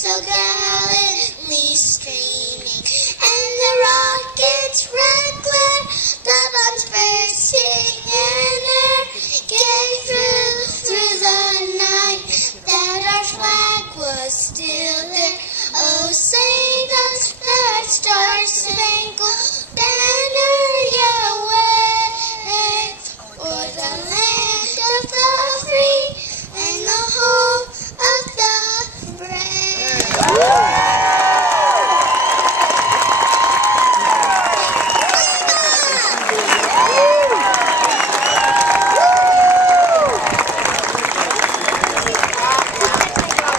so gallantly streaming, and the rockets red glare, the bombs bursting in air, gave through the night that our flag was still there. Oh, sing us that star-spangled banner, yeah, wave o'er the land of the free and the home of the brave.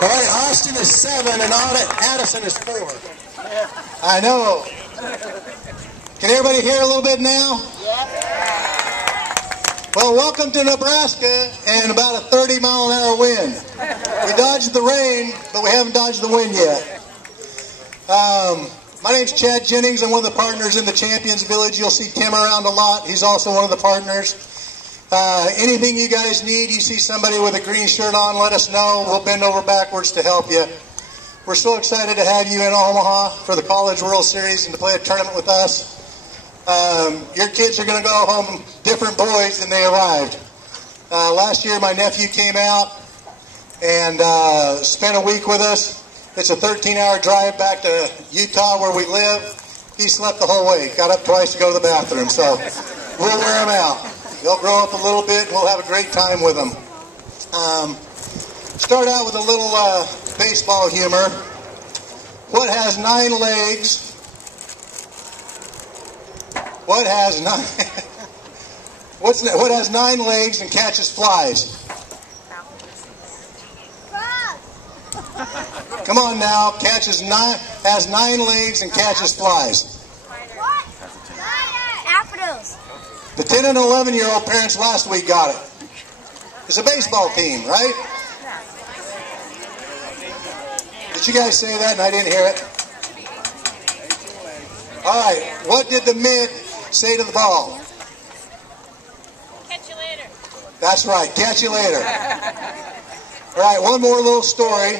All right, Austin is 7 and Addison is 4. I know. Can everybody hear a little bit now? Well, welcome to Nebraska and about a 30-mile-an-hour wind. We dodged the rain, but we haven't dodged the wind yet. My name's Chad Jennings. I'm one of the partners in the Champions Village. You'll see Tim around a lot. He's also one of the partners. Anything you guys need, you see somebody with a green shirt on, let us know. We'll bend over backwards to help you. We're so excited to have you in Omaha for the College World Series and to play a tournament with us. Your kids are going to go home different boys than they arrived. Last year, my nephew came out and spent a week with us. It's a 13-hour drive back to Utah where we live. He slept the whole way. Got up twice to go to the bathroom, so we'll wear him out. They'll grow up a little bit, and we'll have a great time with them. Start out with a little baseball humor. What has 9 legs? What has 9 legs and catches flies? Come on now, has 9 legs and catches flies. What? Daffodils. The 10 and 11-year-old parents last week got it. It's a baseball team, right? Did you guys say that and I didn't hear it? All right, what did the mid say to the ball? Catch you later. That's right, catch you later. All right, one more little story.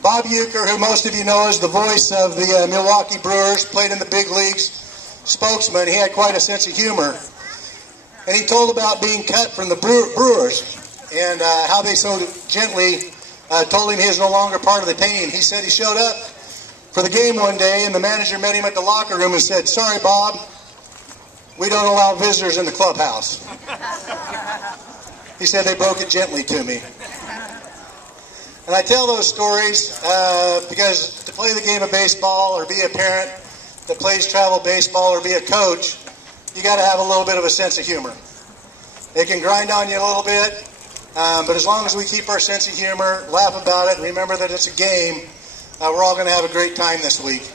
Bob Uecker, who most of you know is the voice of the Milwaukee Brewers, played in the big leagues, spokesman. He had quite a sense of humor. And he told about being cut from the Brewers and how they so gently told him he was no longer part of the team. He said he showed up for the game one day and the manager met him at the locker room and said, "Sorry, Bob, we don't allow visitors in the clubhouse." He said they broke it gently to me. And I tell those stories because to play the game of baseball or be a parent that plays travel baseball or be a coach, you got to have a little bit of a sense of humor. It can grind on you a little bit, but as long as we keep our sense of humor, laugh about it, and remember that it's a game, we're all going to have a great time this week.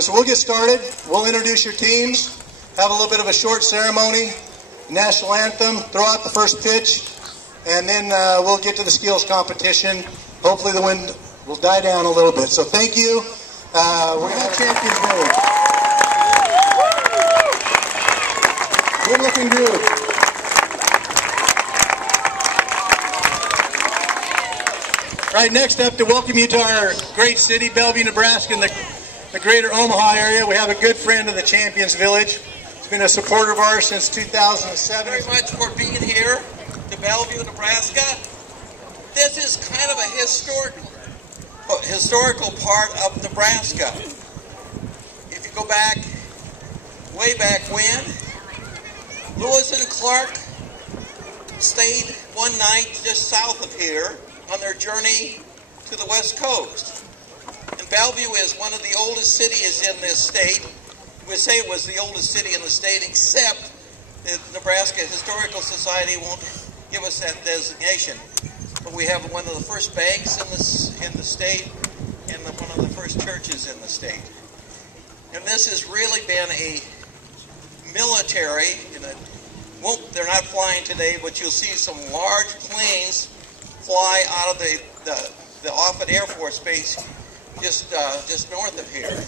So we'll get started. We'll introduce your teams, have a little bit of a short ceremony, national anthem, throw out the first pitch, and then we'll get to the skills competition. Hopefully the wind will die down a little bit. So thank you. We're going to have Champions Village. Good looking group. Right, next up to welcome you to our great city, Bellevue, Nebraska, in the greater Omaha area. We have a good friend of the Champions Village. He's been a supporter of ours since 2007. Very much for being here to Bellevue, Nebraska. This is kind of a historical part of Nebraska. If you go back, way back when, Lewis and Clark stayed one night just south of here on their journey to the West Coast. And Bellevue is one of the oldest cities in this state. We say it was the oldest city in the state, except the Nebraska Historical Society won't give us that designation. But we have one of the first banks in the state and one of the first churches in the state. And this has really been a military, they're not flying today, but you'll see some large planes fly out of the Offutt Air Force Base just north of here.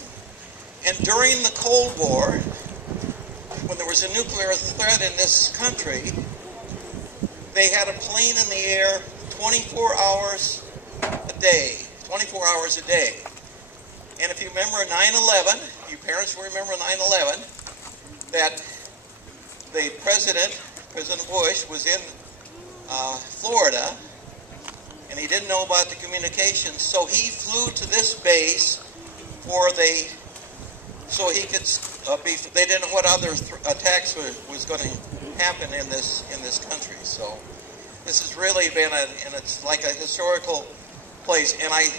And during the Cold War, when there was a nuclear threat in this country, they had a plane in the air 24 hours a day, 24 hours a day. And if you remember 9/11, you parents will remember 9/11, that the President Bush, was in Florida, and he didn't know about the communications, so he flew to this base so he could they didn't know what other attacks was going to happen in this country. So this has really been and it's like a historical place, and I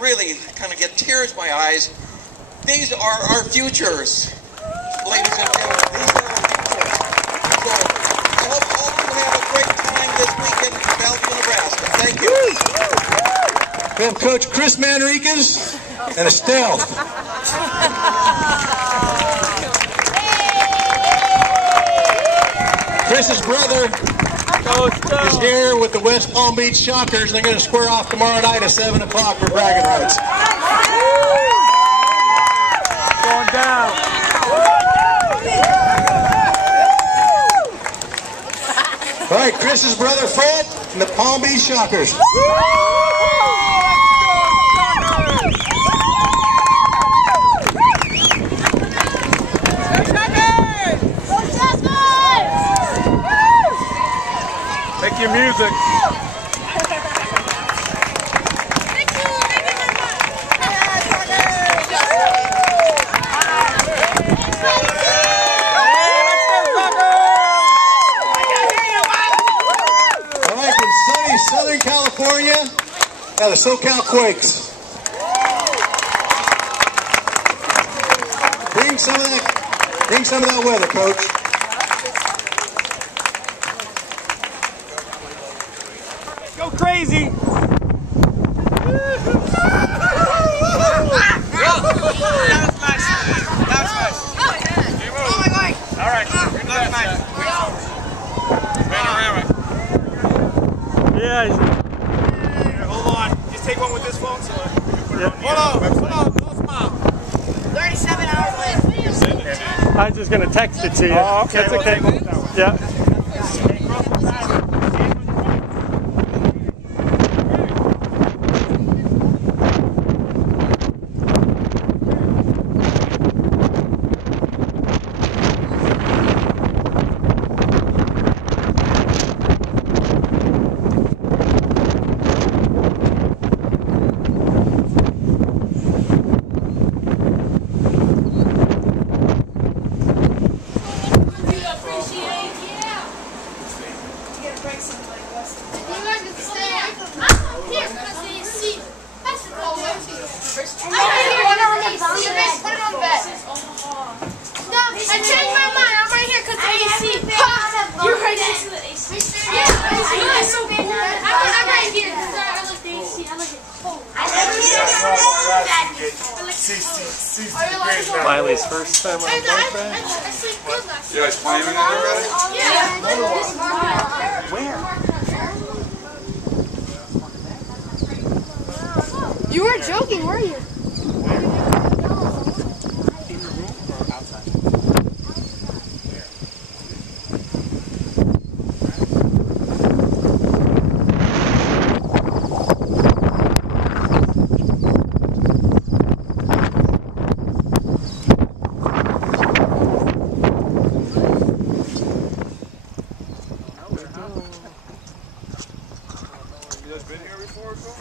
really kind of get tears in my eyes. These are our futures, ladies and gentlemen. These are our futures. So I hope all of you have a great time this weekend in Bellevue, Nebraska. Thank you. We have Coach Chris Manriquez and Estelle. Chris's brother is here with the West Palm Beach Shockers. They're going to square off tomorrow night at 7 o'clock for bragging rights. Going down. All right, Chris's brother Fred and the Palm Beach Shockers. Make your music. Southern California, the SoCal Quakes. Bring some of that weather, Coach. Go crazy. All right. That's nice. Panoramic. Yeah. Here, hold on. Just take one with this phone. So hold on. Don't smile. 37 hours later. Send it to you. I was just going to text it to you. Oh, okay. That's okay. Yeah. Miley's first time on the bike ride. You guys playing in it already? Yeah. Where? You weren't joking, were you? In the room or outside? You guys been here before or so?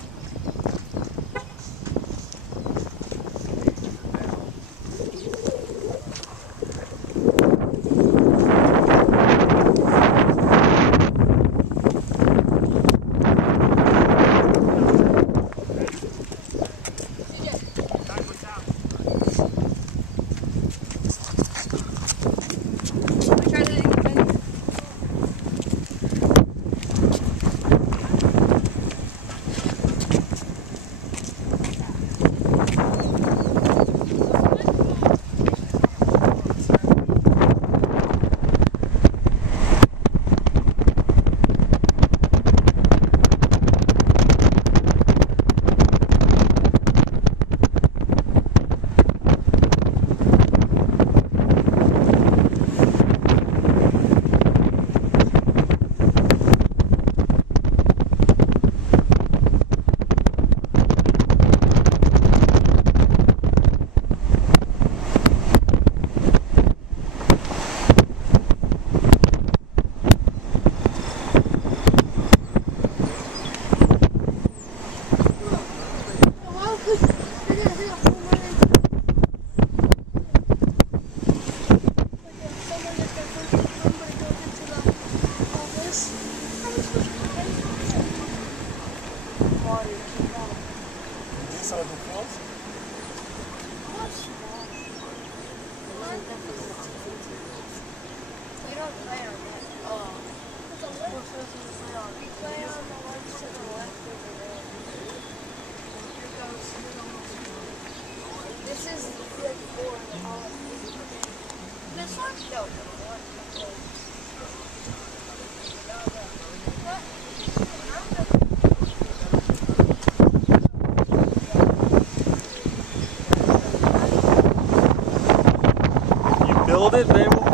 You don't play on that. Oh. We play on the ones to the left over there. Here goes. This is the board. This one? No. You build it, they will